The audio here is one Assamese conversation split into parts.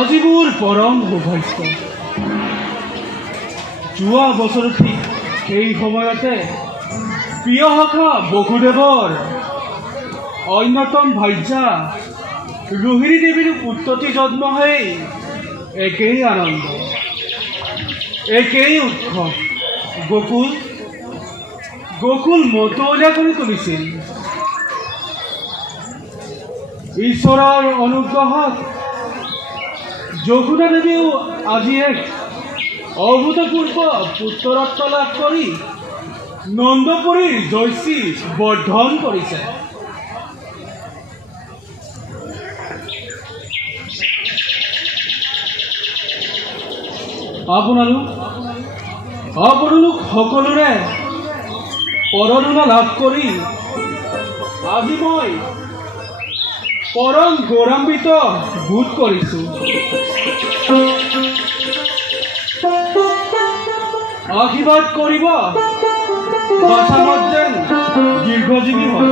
আজিবোৰ পৰম সৌভাগ্য যোৱা বছৰ ঠিক সেই সময়তে প্ৰিয় সখা বসুদেৱৰ অন্যতম ভাৰ্যা ৰোহিণী দেৱীৰ উত্ততি জন্ম হৈ একেই আনন্দ একেই উৎসৱ গকুল মতলীয়া কৰি তুলিছিল। ঈশ্বৰৰ অনুগ্ৰহত যশোদা দেৱীও আজি এক অভূতপূৰ্ব পুত্ৰৰত্ন লাভ কৰি নন্দপুৰীৰ জয়শ্ৰী বৰ্ধন কৰিছে। আপোনালোক সকলোৰে পৰধনা লাভ কৰি আজি মই পৰম গৌৰৱান্বিত বোধ কৰিছোঁ। আশীৰ্বাদ কৰিব বাচানত যেন দীৰ্ঘজীৱী হয়।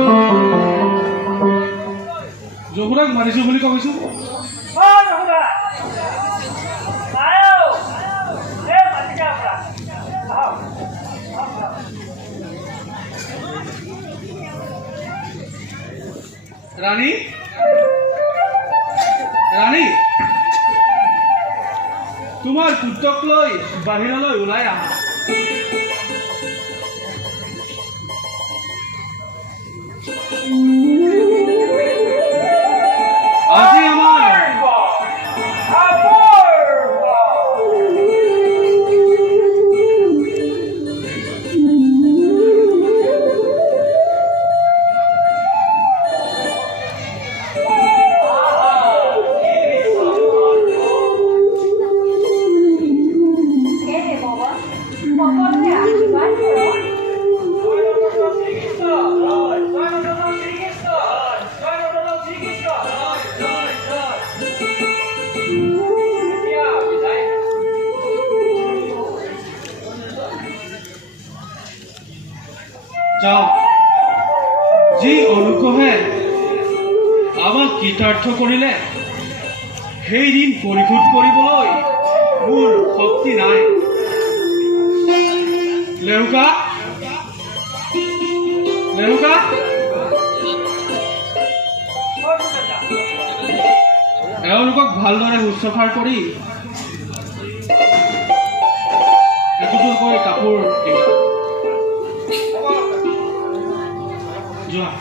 যশোদাক মানিছোঁ বুলি কৈছোঁ। ৰাণী তোমাৰ পুত্ৰক লৈ বাহিৰলৈ ওলাই আহা। আজি আমাৰ যে আমাক কৃতাৰ্থ কৰিলে সেই ঋণ পৰিশোধ কৰিবলৈ মোৰ শক্তি নাই। লেহুকা লেহুকা এওঁলোকক ভালদৰে শুশ্ৰূষা কৰি একোটোকৈ কাপোৰ দিবা। যোৱা।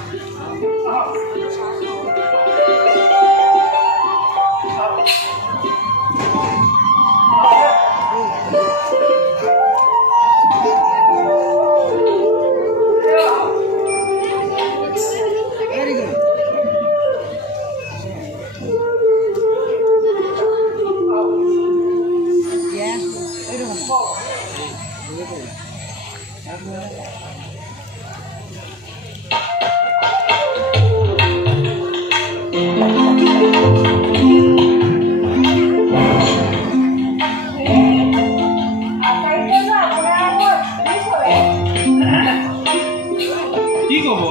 কি কব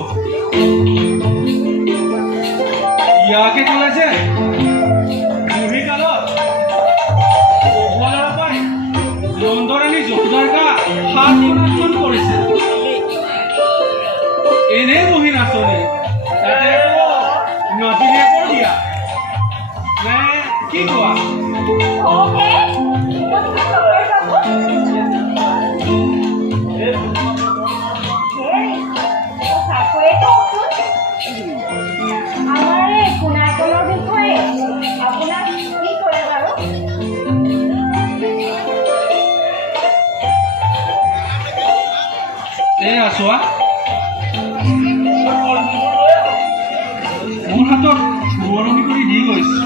ইয়াকে কলে যে বুঢ়ী কালত বহুৱালৰ পাই নন্দৰাণী যশোদাৰকা হাত নিমন্ত্ৰণ কৰিছে। এনে বহি নাচনি তাতে নদীৰে কৰ দিয়া নে কি কোৱা? চোৱা মোৰ হাতত সোঁৱৰণি কৰি দি গৈছে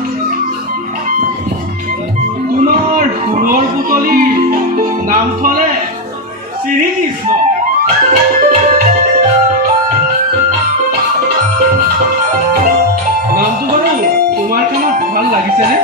তোমাৰ ফুলৰ পুতলীৰ নাম থলে শ্ৰীকৃষ্ণ। নামটো বাৰু তোমাৰ কামত ভাল লাগিছেনে?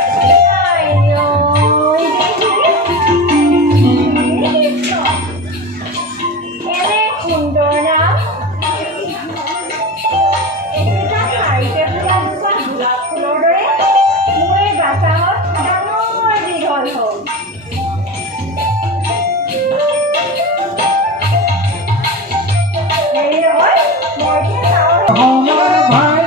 Oh, my